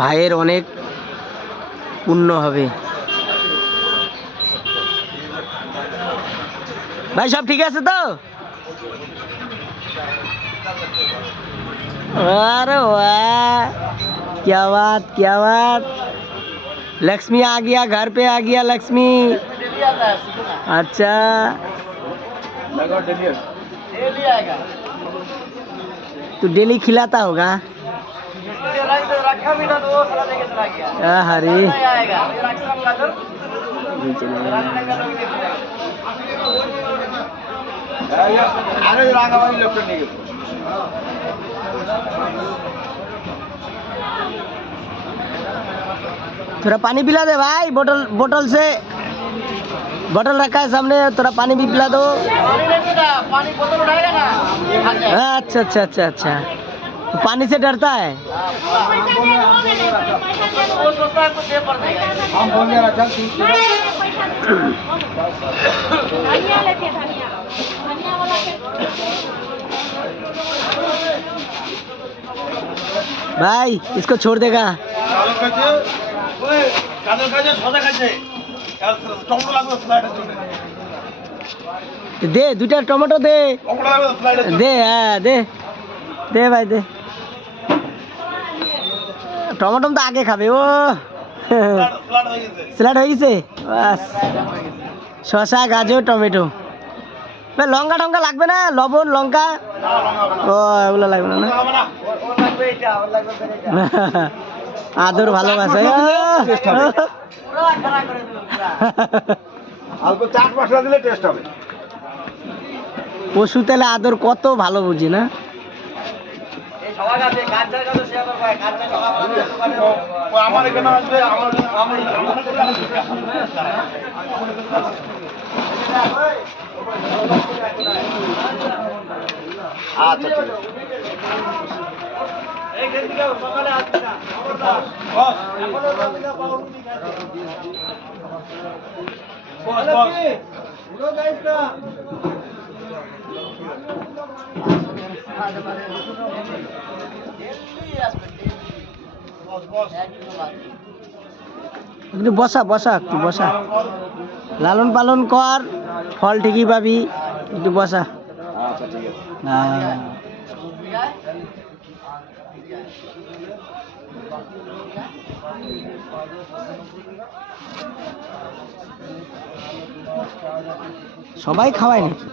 ভাইয়ের অনেক পুণ্য হবে। ভাই সব ঠিক আছে তো? अरे वाह, क्या बात क्या बात। लक्ष्मी आ गया, घर पे आ गया लक्ष्मी। अच्छा तो डेली खिलाता होगा? हरी थोड़ा पानी पिला दे भाई, बोतल बोतल से बोतल रखा है सामने, थोड़ा पानी भी पिला दो। पानी बोतल उठाएगा ना। अच्छा अच्छा अच्छा अच्छा, तो पानी से डरता है। वो सोचता है कुछ दे पड़ देगा। हम बोल दे रहा चल ठीक है। धनिया लेते धनिया, धनिया वाला भाई इसको छोड़ देगा। दे দুটা টমেটো দে দে, হ্যাঁ দে দে ভাই দে। টমেটো তো আগে খাবে ও। স্যালাড হয়ে গেছে বাস। শসা গাজর টমেটো, ভাই লঙ্কা টঙ্কা লাগবে না? লবণ লঙ্কা ও এগুলো লাগবে না? আদর ভালোবাসা পশু তেলে আদর কত ভালো বুঝি না। একটু বসা বসা, একটু বসা, লালন পালন কর, ফল ঠিকই পাবি, একটু বসা। সবাই খাওয়ায় নাকি?